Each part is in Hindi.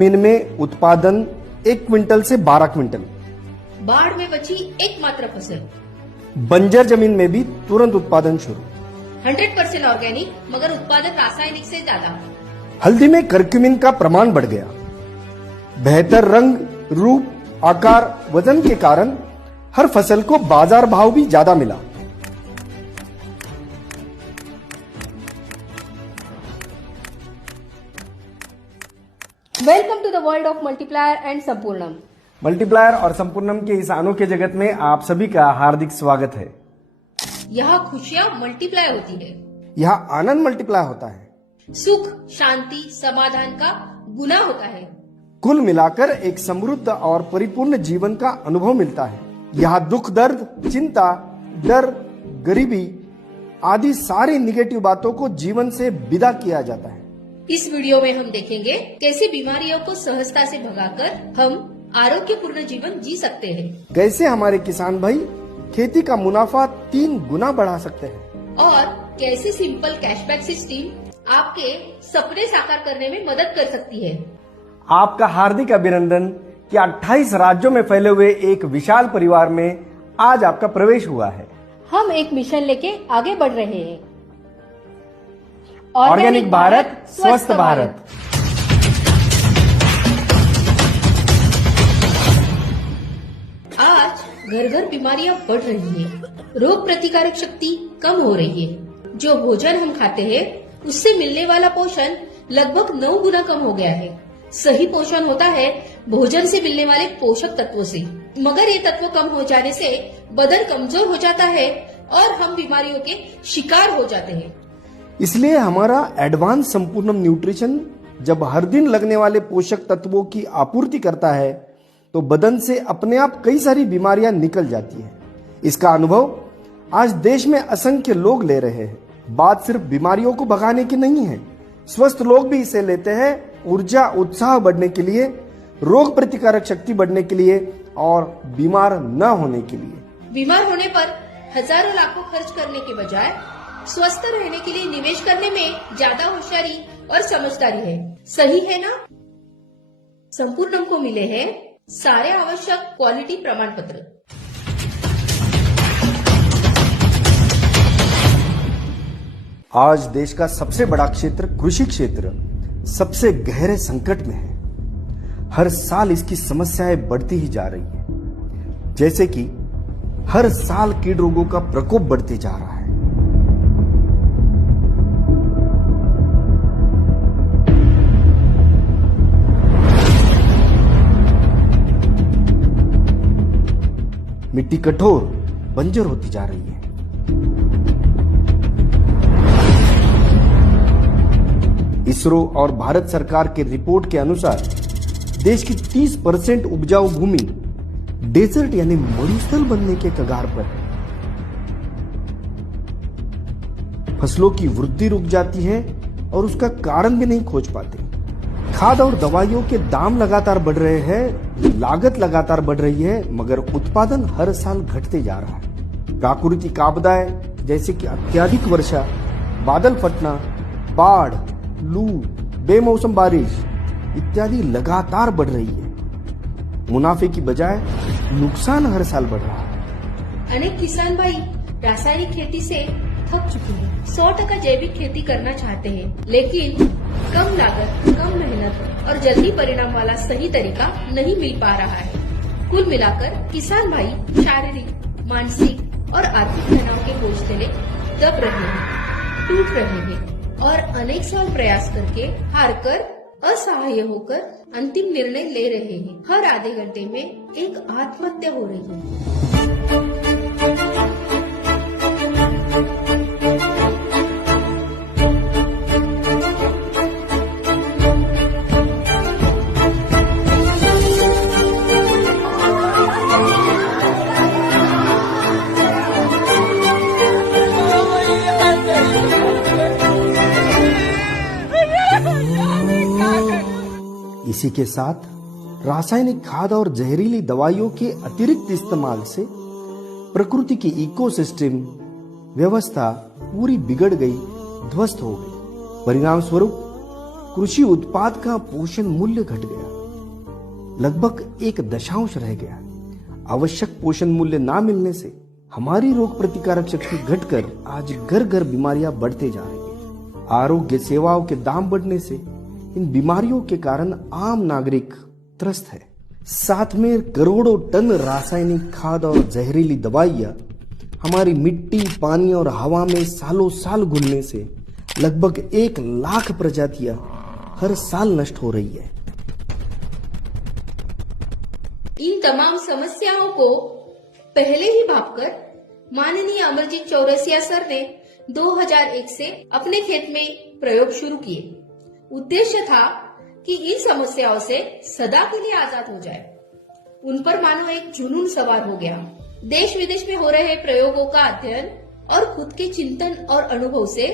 जमीन में उत्पादन 1 क्विंटल से 12 क्विंटल। बाढ़ में बची एकमात्र फसल। बंजर जमीन में भी तुरंत उत्पादन शुरू। 100% ऑर्गेनिक मगर उत्पादन रासायनिक से ज्यादा। हल्दी में करक्यूमिन का प्रमाण बढ़ गया। बेहतर रंग, रूप, आकार, वजन के कारण हर फसल को बाजार भाव भी ज्यादा मिला। Welcome to the world of multiplier and Sampurnam. Multiplier और संपूर्णम के इस अनोखे जगत में आप सभी का हार्दिक स्वागत है। यहाँ खुशियाँ मल्टीप्लाई होती है। यहाँ आनंद मल्टीप्लाई होता है। सुख, शांति, समाधान का गुना होता है। कुल मिलाकर एक समृद्ध और परिपूर्ण जीवन का अनुभव मिलता है। यहाँ दुख, दर्द, चिंता, डर, गरीबी आदि सारी निगेटिव बातों को जीवन से विदा किया जाता है। इस वीडियो में हम देखेंगे कैसे बीमारियों को सहजता से भगाकर हम आरोग्यपूर्ण जीवन जी सकते हैं। कैसे हमारे किसान भाई खेती का मुनाफा 3 गुना बढ़ा सकते हैं और कैसे सिंपल कैशबैक सिस्टम आपके सपने साकार करने में मदद कर सकती है। आपका हार्दिक अभिनंदन कि 28 राज्यों में फैले हुए एक विशाल परिवार में आज आपका प्रवेश हुआ है। हम एक मिशन लेके आगे बढ़ रहे हैं। ऑर्गेनिक भारत, स्वस्थ भारत। आज घर घर बीमारियां बढ़ रही हैं, रोग प्रतिकारक शक्ति कम हो रही है। जो भोजन हम खाते हैं उससे मिलने वाला पोषण लगभग 9 गुना कम हो गया है। सही पोषण होता है भोजन से मिलने वाले पोषक तत्वों से, मगर ये तत्व कम हो जाने से बदन कमजोर हो जाता है और हम बीमारियों के शिकार हो जाते हैं। इसलिए हमारा एडवांस संपूर्णम न्यूट्रिशन जब हर दिन लगने वाले पोषक तत्वों की आपूर्ति करता है तो बदन से अपने आप कई सारी बीमारियां निकल जाती हैं। इसका अनुभव आज देश में असंख्य लोग ले रहे हैं। बात सिर्फ बीमारियों को भगाने की नहीं है, स्वस्थ लोग भी इसे लेते हैं ऊर्जा, उत्साह बढ़ने के लिए, रोग प्रतिकारक शक्ति बढ़ने के लिए और बीमार न होने के लिए। बीमार होने पर हजारों लाखों खर्च करने के बजाय स्वस्थ रहने के लिए निवेश करने में ज्यादा होशियारी और समझदारी है। सही है ना? संपूर्णम को मिले हैं सारे आवश्यक क्वालिटी प्रमाण पत्र। आज देश का सबसे बड़ा क्षेत्र कृषि क्षेत्र सबसे गहरे संकट में है। हर साल इसकी समस्याएं बढ़ती ही जा रही है। जैसे कि हर साल कीट रोगों का प्रकोप बढ़ते जा रहा है। मिट्टी कठोर, बंजर होती जा रही है। इसरो और भारत सरकार के रिपोर्ट के अनुसार देश की 30% उपजाऊ भूमि डेजर्ट यानी मरुस्थल बनने के कगार पर है। फसलों की वृद्धि रुक जाती है और उसका कारण भी नहीं खोज पाते। खाद और दवाइयों के दाम लगातार बढ़ रहे हैं, लागत लगातार बढ़ रही है, मगर उत्पादन हर साल घटते जा रहा है। प्राकृतिक आपदाएं जैसे कि अत्यधिक वर्षा, बादल फटना, बाढ़, लू, बेमौसम बारिश इत्यादि लगातार बढ़ रही है। मुनाफे की बजाय नुकसान हर साल बढ़ रहा है। अनेक किसान भाई रासायनिक खेती से थक चुके हैं। 100% जैविक खेती करना चाहते हैं, लेकिन कम लागत, कम मेहनत और जल्दी परिणाम वाला सही तरीका नहीं मिल पा रहा है। कुल मिलाकर किसान भाई शारीरिक, मानसिक और आर्थिक तनाव के बोझ तले दब रहे हैं, टूट रहे हैं और अनेक साल प्रयास करके हारकर, असहाय होकर अंतिम निर्णय ले रहे हैं। हर आधे घंटे में एक आत्महत्या हो रही है। इसी के साथ रासायनिक खाद और जहरीली दवाइयों के अतिरिक्त इस्तेमाल से प्रकृति की इकोसिस्टम व्यवस्था पूरी बिगड़ गई, ध्वस्त हो गई। परिणाम स्वरूप कृषि उत्पाद का पोषण मूल्य घट गया, लगभग 1 रह गया। आवश्यक पोषण मूल्य ना मिलने से हमारी रोग प्रतिकारक शक्ति घटकर आज घर घर बीमारियां बढ़ते जा रही है। आरोग्य सेवाओं के दाम बढ़ने से इन बीमारियों के कारण आम नागरिक त्रस्त है। साथ में करोड़ों टन रासायनिक खाद और जहरीली दवाइयां हमारी मिट्टी, पानी और हवा में सालों साल घुलने से लगभग 1 लाख प्रजातियां हर साल नष्ट हो रही है। इन तमाम समस्याओं को पहले ही भांपकर माननीय अमरजीत चौरसिया सर ने 2001 से अपने खेत में प्रयोग शुरू किए। उद्देश्य था कि इन समस्याओं से सदा के लिए आजाद हो जाए। उन पर मानो एक जुनून सवार हो गया। देश विदेश में हो रहे प्रयोगों का अध्ययन और खुद के चिंतन और अनुभव से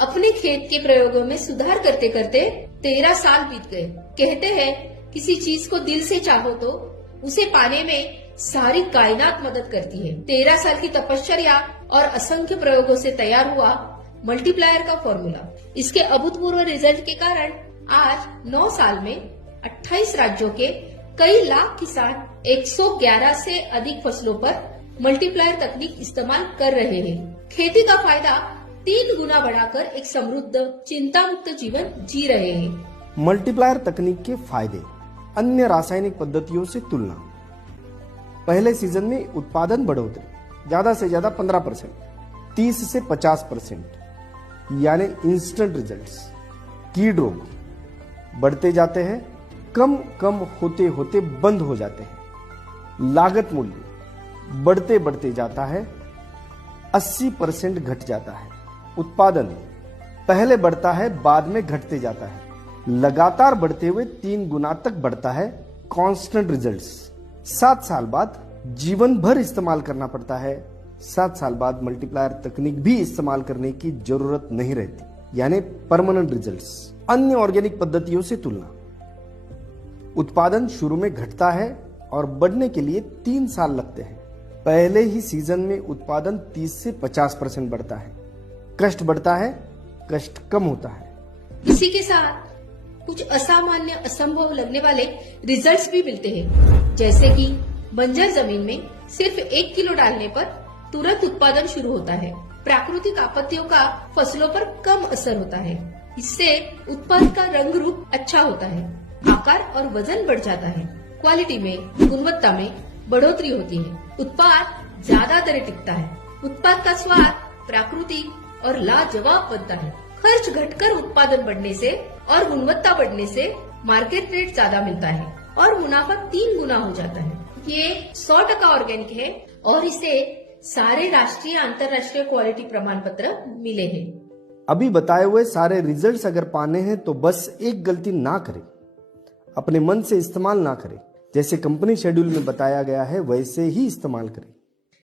अपने खेत के प्रयोगों में सुधार करते करते 13 साल बीत गए। कहते हैं किसी चीज को दिल से चाहो तो उसे पाने में सारी कायनात मदद करती है। 13 साल की तपश्चर्या और असंख्य प्रयोगों से तैयार हुआ मल्टीप्लायर का फॉर्मूला। इसके अभूतपूर्व रिजल्ट के कारण आज 9 साल में 28 राज्यों के कई लाख किसान 111 से अधिक फसलों पर मल्टीप्लायर तकनीक इस्तेमाल कर रहे हैं। खेती का फायदा 3 गुना बढ़ाकर एक समृद्ध, चिंता मुक्त जीवन जी रहे हैं। मल्टीप्लायर तकनीक के फायदे, अन्य रासायनिक पद्धतियों से तुलना। पहले सीजन में उत्पादन बढ़ोतरी ज्यादा से ज्यादा 15%, 30 से 50%, यानी इंस्टेंट रिजल्ट्स। कीट रोग बढ़ते जाते हैं, कम कम होते होते बंद हो जाते हैं। लागत मूल्य बढ़ते बढ़ते जाता है, 80% घट जाता है। उत्पादन पहले बढ़ता है, बाद में घटते जाता है, लगातार बढ़ते हुए 3 गुना तक बढ़ता है। कांस्टेंट रिजल्ट्स 7 साल बाद जीवन भर इस्तेमाल करना पड़ता है। 7 साल बाद मल्टीप्लायर तकनीक भी इस्तेमाल करने की जरूरत नहीं रहती, यानी परमानेंट रिजल्ट्स। अन्य ऑर्गेनिक पद्धतियों से तुलना। उत्पादन शुरू में घटता है और बढ़ने के लिए 3 साल लगते हैं। पहले ही सीजन में उत्पादन 30 से 50% बढ़ता है। कष्ट बढ़ता है, कष्ट कम होता है। इसी के साथ कुछ असामान्य, असंभव लगने वाले रिजल्ट्स भी मिलते हैं, जैसे कि बंजर जमीन में सिर्फ 1 किलो डालने पर तुरंत उत्पादन शुरू होता है। प्राकृतिक आपत्तियों का फसलों पर कम असर होता है। इससे उत्पाद का रंग रूप अच्छा होता है, आकार और वजन बढ़ जाता है। क्वालिटी में, गुणवत्ता में बढ़ोतरी होती है। उत्पाद ज्यादा देर टिकता है। उत्पाद का स्वाद प्राकृतिक और लाजवाब बनता है। खर्च घटकर उत्पादन बढ़ने से और गुणवत्ता बढ़ने से मार्केट रेट ज्यादा मिलता है और मुनाफा 3 गुना हो जाता है। ये 100% ऑर्गेनिक है और इसे सारे राष्ट्रीय अंतर्राष्ट्रीय क्वालिटी प्रमाण पत्र मिले हैं। अभी बताए हुए सारे रिजल्ट्स अगर पाने हैं तो बस एक गलती ना करें, अपने मन से इस्तेमाल ना करें। जैसे कंपनी शेड्यूल में बताया गया है वैसे ही इस्तेमाल करें।